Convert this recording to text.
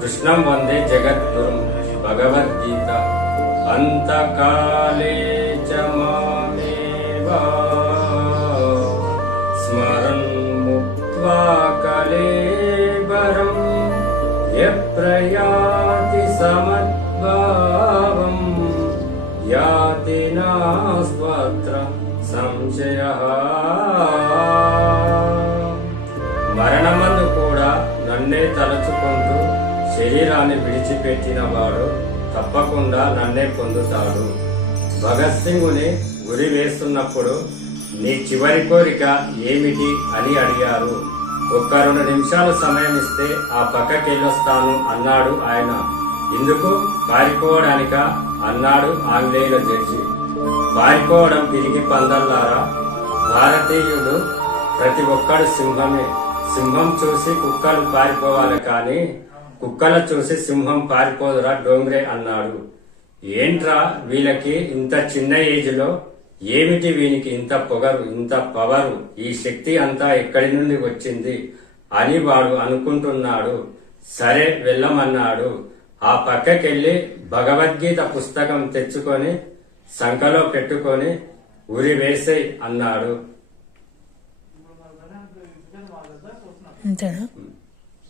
కృష్ణం వందే జగద్గురుం భగవద్గీత అంతకాలే చ మామేవా స్మరన్ ముక్త్వా కళేబరం యప్రయాతి సమద్భావం యాతి నాస్త్వత్ర సంశయః. మరణమందు కూడా నన్నే తలచుకుంటూ శరీరాన్ని విడిచిపెట్టిన వాడు తప్పకుండా నన్నే పొందుతాడు. భగత్ సింగుని గురి వేస్తున్నప్పుడు నీ చివరి కోరిక ఏమిటి అని అడిగారు. ఒక్క 2 నిమిషాలు సమయం ఇస్తే ఆ పక్కకెళ్ళొస్తాను అన్నాడు ఆయన. ఇందుకు పారిపోవడానిక అన్నాడు ఆంగ్లేయుల జడ్జి. పారిపోవడం తిరిగి పందల్లారా, భారతీయుడు ప్రతి ఒక్కడు సింహమే. సింహం చూసి కుక్కలు పారిపోవాలి కానీ కుక్కల చూసి సింహం పారిపోదురా డోంగ్రే అన్నాడు. ఏంట్రా వీళ్ళకి ఇంత చిన్న ఏజ్ లో ఏమిటి వీనికి ఇంత పొగరు, ఇంత పవరు, ఈ శక్తి అంతా ఎక్కడి నుండి వచ్చింది అని వాడు అనుకుంటున్నాడు. సరే వెళ్ళమన్నాడు. ఆ పక్కకెళ్ళి భగవద్గీత పుస్తకం తెచ్చుకొని సంకలో పెట్టుకొని ఉరి వేసేయ్ అన్నాడు.